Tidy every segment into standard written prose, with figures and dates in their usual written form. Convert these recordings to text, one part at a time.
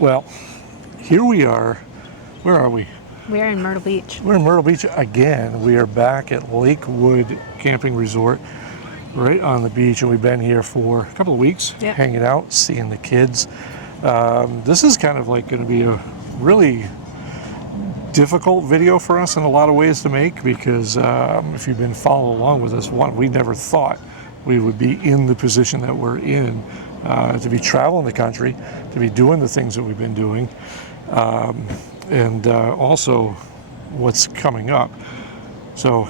Well, here we are. Where are we? We are in Myrtle Beach. We're in Myrtle Beach again. We are back at Lakewood Camping Resort, right on the beach, and we've been here for a couple of weeks, hanging out, seeing the kids. This is kind of like going to be a really difficult video for us in a lot of ways to make, because if you've been following along with us, we never thought we would be in the position that we're in, to be traveling the country, to be doing the things that we've been doing, and also what's coming up. So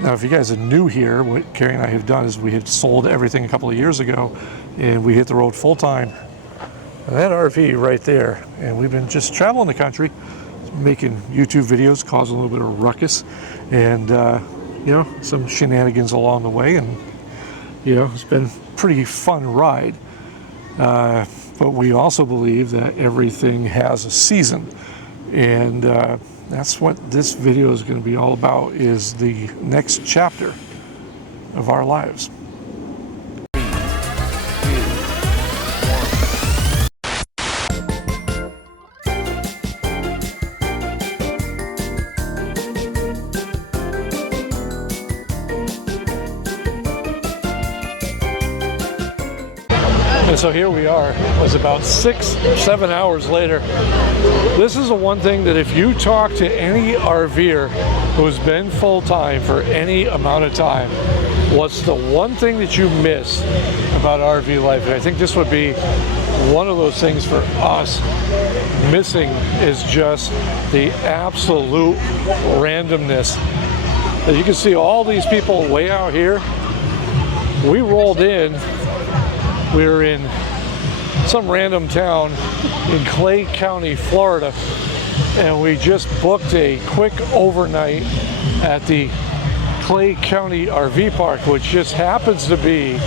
now, if you guys are new here, what Karri and I have done is we had sold everything a couple of years ago, and we hit the road full time. And that RV right there, and we've been just traveling the country, making YouTube videos, causing a little bit of a ruckus, and some shenanigans along the way, and it's been a pretty fun ride. But we also believe that everything has a season, and that's what this video is going to be all about, is the next chapter of our lives. And so here we are. It was about 6-7 hours later. This is the one thing that if you talk to any RVer who's been full-time for any amount of time, what's the one thing that you miss about RV life? And I think this would be one of those things for us. Missing is just the absolute randomness. As you can see, all these people way out here, we rolled in. We were in some random town in Clay County, Florida, and we just booked a quick overnight at the Clay County RV Park, which just happens to be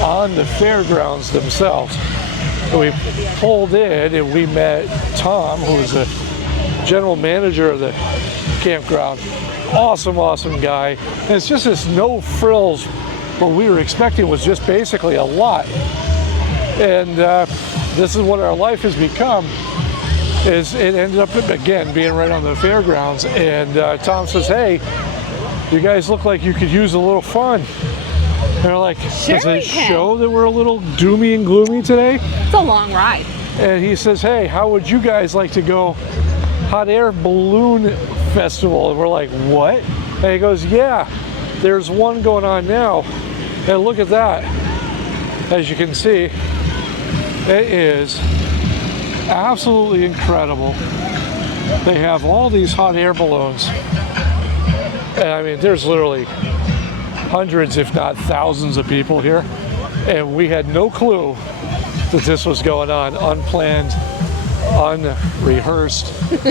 on the fairgrounds themselves. And we pulled in and we met Tom, who is the general manager of the campground. Awesome guy. And it's just this no frills. What we were expecting was just basically a lot. And this is what our life has become. Is it ended up again being right on the fairgrounds, and Tom says, "Hey, you guys look like you could use a little fun." And we're like, sure, "Does it show that we're a little doomy and gloomy today?" It's a long ride. And he says, "Hey, how would you guys like to go hot air balloon festival?" And we're like, "What?" And he goes, "Yeah, there's one going on now, and look at that." As you can see, it is absolutely incredible. They have all these hot air balloons. And I mean, there's literally hundreds, if not thousands of people here. And we had no clue that this was going on, unplanned, unrehearsed,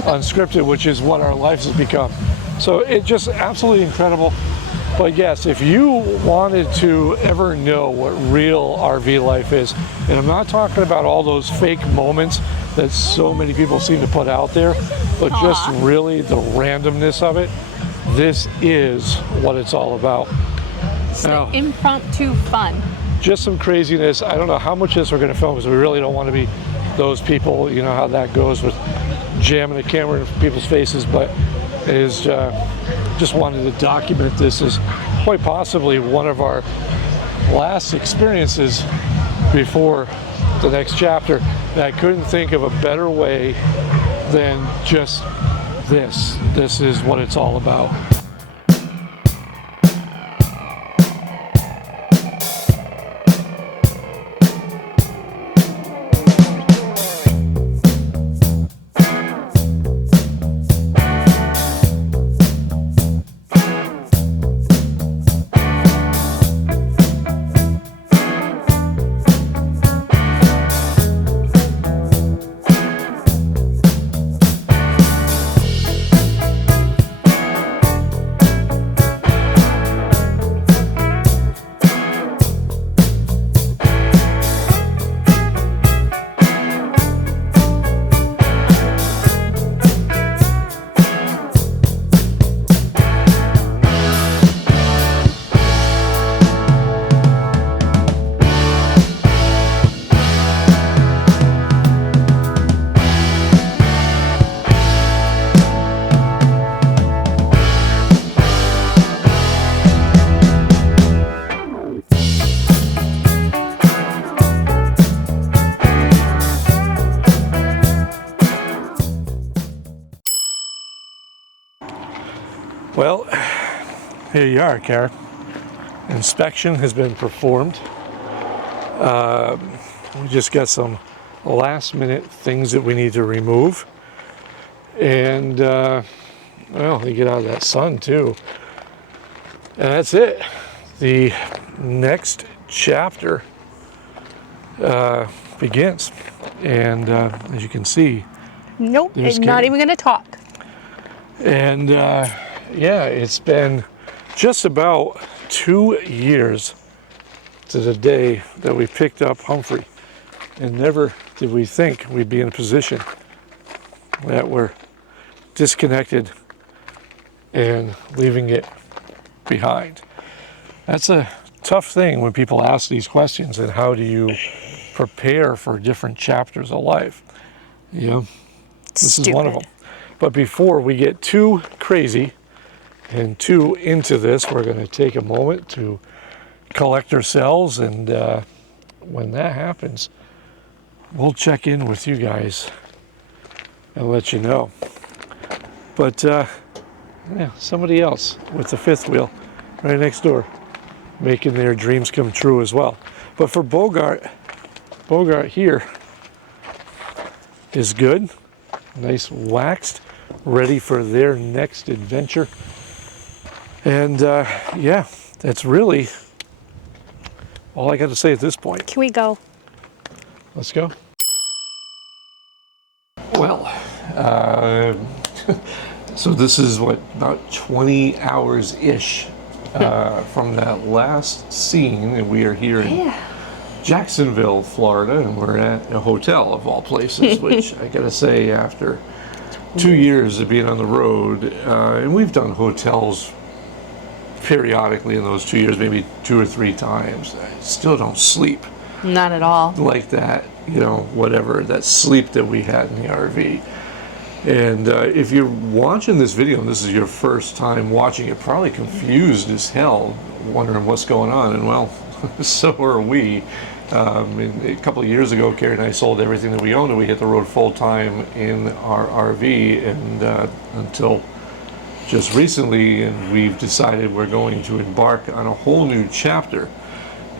unscripted, which is what our lives has become. So it's just absolutely incredible. But yes, if you wanted to ever know what real RV life is, and I'm not talking about all those fake moments that so many people seem to put out there, but just really the randomness of it, this is what it's all about. Now, impromptu fun. Just some craziness. I don't know how much of this we're going to film, because we really don't want to be those people, you know how that goes with jamming the camera in people's faces, but it is just wanted to document this as quite possibly one of our last experiences before the next chapter. And I couldn't think of a better way than just this. This is what it's all about. Well, here you are, Karri. Inspection has been performed. We just got some last minute things that we need to remove. And, well, they get out of that sun too. And that's it. The next chapter begins. And as you can see, Nope, There's I'm not Karri. even going to talk. and yeah, it's been just about 2 years to the day that we picked up Humphrey. And never did we think we'd be in a position that we're disconnected and leaving it behind. That's a tough thing when people ask these questions, and how do you prepare for different chapters of life? You know, this is one of them. But before we get too crazy and too into this, we're going to take a moment to collect ourselves, and when that happens, we'll check in with you guys and let you know. But yeah, somebody else with the fifth wheel right next door, making their dreams come true as well. But for Bogart here is good, nice waxed, ready for their next adventure. And yeah, that's really all I got to say at this point. Can we go? Let's go. Well, so this is what, about 20 hours-ish from that last scene, and we are here in Jacksonville, Florida, and we're at a hotel of all places, which I gotta say, after 2 years of being on the road, and we've done hotels periodically in those 2 years, maybe 2 or 3 times, I still don't sleep Not at all. like that, you know, whatever, that sleep that we had in the RV. And if you're watching this video and this is your first time watching it, probably confused as hell, wondering what's going on. And well, so are we. A couple of years ago, Karri and I sold everything that we owned, and we hit the road full time in our RV, and until just recently, and we've decided we're going to embark on a whole new chapter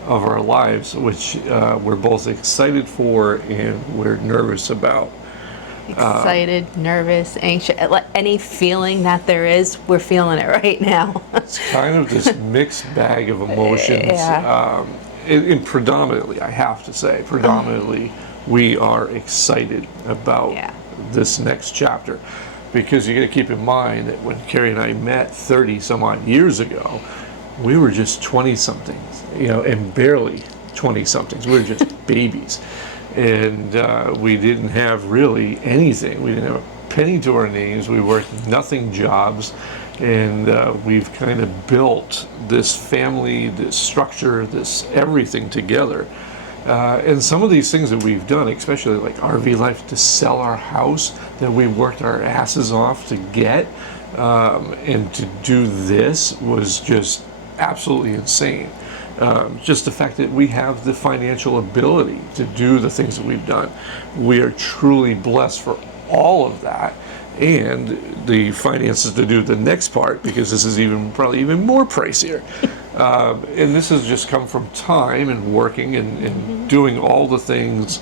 of our lives, which we're both excited for and we're nervous about. Excited, nervous, anxious, any feeling that there is, we're feeling it right now. It's kind of this mixed bag of emotions. Yeah. And predominantly, I have to say, predominantly, we are excited about this next chapter. Because you got to keep in mind that when Karri and I met 30 some odd years ago, we were just 20-somethings, you know, and barely 20-somethings. We were just babies. And we didn't have really anything. We didn't have a penny to our names. We worked nothing jobs. And we've kind of built this family, this structure, this everything together. And some of these things that we've done, especially like RV Life, to sell our house that we worked our asses off to get, and to do this was just absolutely insane. Just the fact that we have the financial ability to do the things that we've done. We are truly blessed for all of that, and the finances to do the next part, because this is probably even more pricier. And this has just come from time and working and doing all the things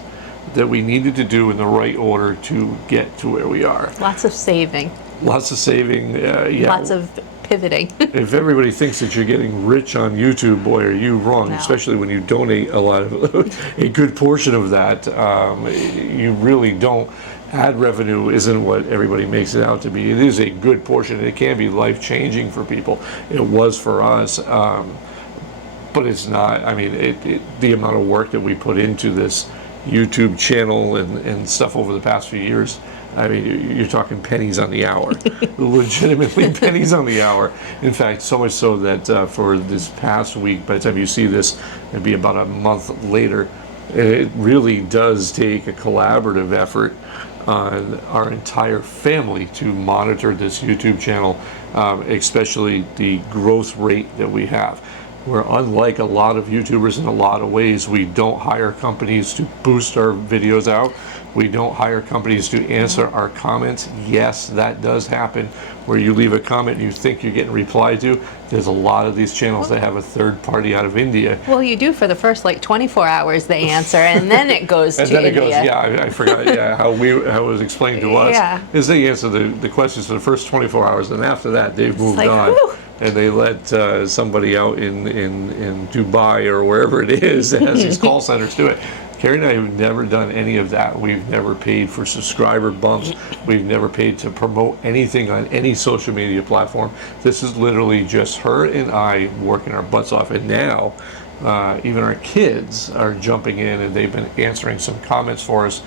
that we needed to do in the right order to get to where we are. Lots of saving. Lots of saving, yeah. Lots of pivoting. If everybody thinks that you're getting rich on YouTube, boy, are you wrong, No. especially when you donate a lot of, a good portion of that. You really don't. Ad revenue isn't what everybody makes it out to be. It is a good portion, and it can be life-changing for people. It was for us, but it's not. I mean, the amount of work that we put into this YouTube channel and stuff over the past few years, I mean, you're talking pennies on the hour, legitimately pennies on the hour. In fact, so much so that for this past week, by the time you see this, it'll be about a month later, it really does take a collaborative effort on our entire family to monitor this YouTube channel, especially the growth rate that we have. We're unlike a lot of YouTubers in a lot of ways. We don't hire companies to boost our videos out. We don't hire companies to answer our comments. Yes, that does happen, where you leave a comment and you think you're getting replied to. There's a lot of these channels that have a third party out of India. Well, you do for the first like 24 hours they answer, and then it goes And to then it India. goes, yeah, I forgot, yeah, how it was explained to us, Yeah. is they answer the questions for the first 24 hours, and after that, they've moved like, on. whew. And they let somebody out in Dubai or wherever it is that has these call centers do it. Karri and I have never done any of that. We've never paid for subscriber bumps. We've never paid to promote anything on any social media platform. This is literally just her and I working our butts off. And now, even our kids are jumping in, and they've been answering some comments for us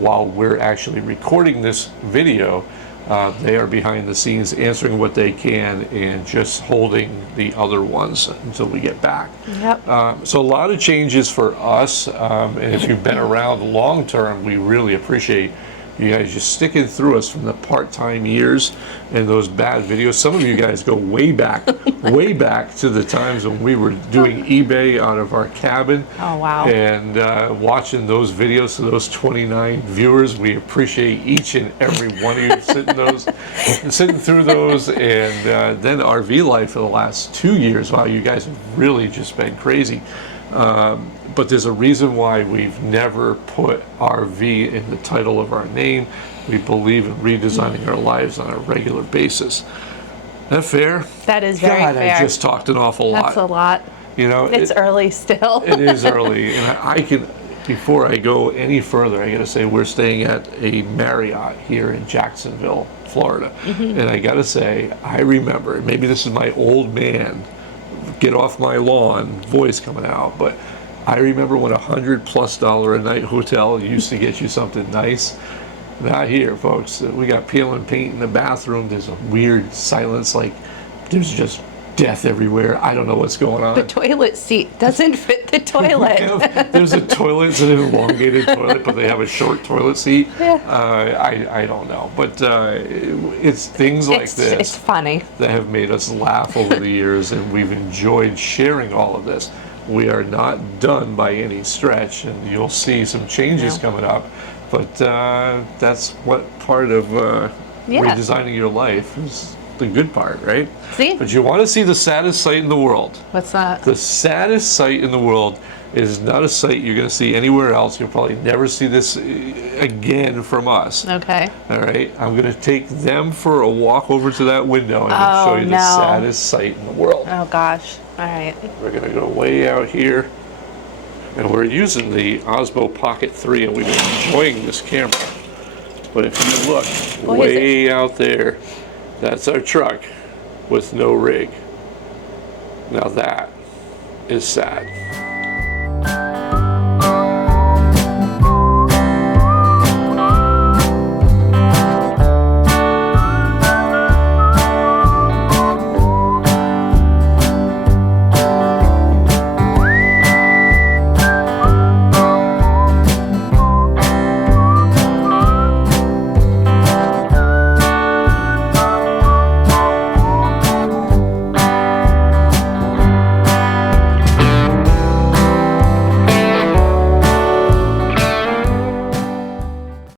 while we're actually recording this video. They are behind the scenes answering what they can and just holding the other ones until we get back. Yep. So a lot of changes for us, and if you've been around long term, we really appreciate you guys just sticking through us from the part-time years and those bad videos. Some of you guys go way back to the times when we were doing eBay out of our cabin. Oh, wow. And watching those videos to those 29 viewers. We appreciate each and every one of you sitting through those. And then RV Life for the last 2 years. Wow, you guys have really just been crazy. But there's a reason why we've never put RV in the title of our name. We believe in redesigning our lives on a regular basis. Is that fair? That is very God, fair. I just talked an awful lot. That's a lot. You know, It's early still. it is early, and I can. Before I go any further, I got to say we're staying at a Marriott here in Jacksonville, Florida, and I got to say I remember. Maybe this is my old man, get off my lawn voice coming out, but I remember when $100+ a night hotel used to get you something nice. Not here, folks. We got peeling paint in the bathroom. There's a weird silence, like there's just death everywhere. I don't know what's going on. The toilet seat doesn't fit the toilet. There's a toilet, it's an elongated toilet, but they have a short toilet seat. Yeah. I don't know, but it's things like It's this funny. that have made us laugh over the years, and we've enjoyed sharing all of this. We are not done by any stretch, and you'll see some changes coming up, but that's what part of redesigning your life is. The good part, right? See? But you want to see the saddest sight in the world. What's that? The saddest sight in the world is not a sight you're going to see anywhere else. You'll probably never see this again from us. Okay. All right? I'm going to take them for a walk over to that window and show you the saddest sight in the world. Oh, gosh. All right. We're going to go way out here. And we're using the Osmo Pocket 3, and we've been enjoying this camera. But if you look way out there, that's our truck with no rig. Now that is sad.